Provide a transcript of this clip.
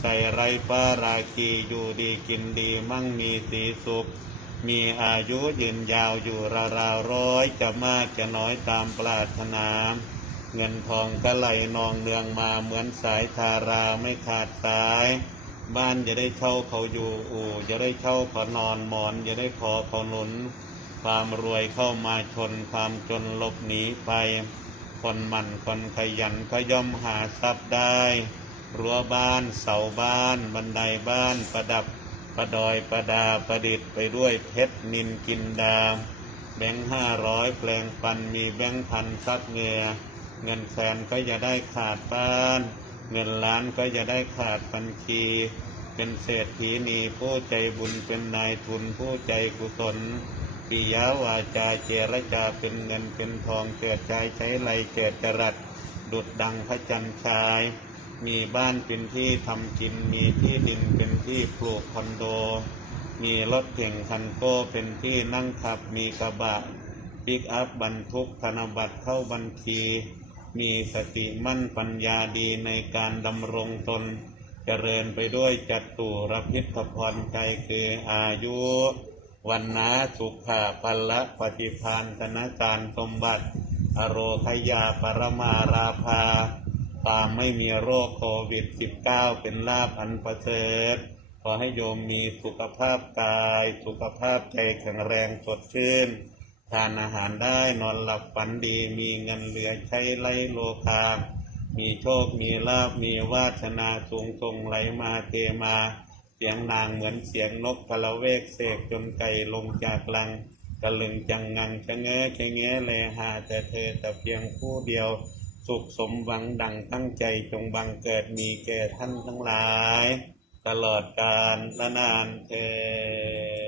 ใส่ไรปาราคีอยู่ดีกินดีมั่งมีสีสุข มีอายุยืนยาวอยู่ราวร้อยจะมากจะน้อยตามปรารถนา เงินทองก็ไหลนองเนืองมาเหมือนสายทาราไม่ขาดสาย บ้านจะได้เช่าเขาอยู่อู่จะได้เช่าเขานอนหมอนจะได้ขอเขาหนุน ความรวยเข้ามาชนความจนหลบหนีไป คนมันคนขยันก็ย่อมหาทรัพย์ได้ รั้วบ้าน เสาบ้าน บันไดบ้านประดับประดอยประดาประดิษฐ์ไปด้วยเพชรนินกินดา แบงค์ห้าร้อยแปลงปันมีแบงค์พันซับเงือเงินแสนก็จะได้ขาดบ้าน เงินล้านก็จะได้ขาดบัญชี เป็นเศรษฐีนีผู้ใจบุญเป็นนายทุนผู้ใจกุศลปิยาวาจาเจรจาเป็นเงินเป็นทองเกิดใจใช้ไรเกิดจรัสดุดดังพระจันทร์ชาย มีบ้านเป็นที่ทำกิน มีที่ดินเป็นที่ปลูกคอนโด มีรถเก่งคันโก้เป็นที่นั่งขับ มีกระบะปิกอัพบรรทุกธนบัตรเข้าบัญชี มีสติมั่นปัญญาดีในการดำรงตน เจริญไปด้วยจัตุรพิทพรใจคืออายุวันนาสุขาปัลละปฏิพานธนการสมบัติ อโรคยาปรมาราภา ตามไม่มีโรคโควิด -19 เป็นลาภอันประเสริฐขอให้โยมมีสุขภาพกาย สุขภาพใจแข็งแรงสดชื่น ทานอาหารได้นอนหลับฝันดี มีเงินเหลือใช้ไล่โลคามีโชค มีลาบมีวาสนาสูงส่งไหลมาเทมา เสียงนางเหมือนเสียงนกกระเวกเสกจนไก่ลงจากลังกะลึงจังงังชะเง้อชะเง้อเลยหาแต่เธอแต่เพียงผู้เดียว สุขสมหวังดังตั้งใจจงบังเกิดมีแก่ท่านทั้งหลาย ตลอดกาลและนานเทอ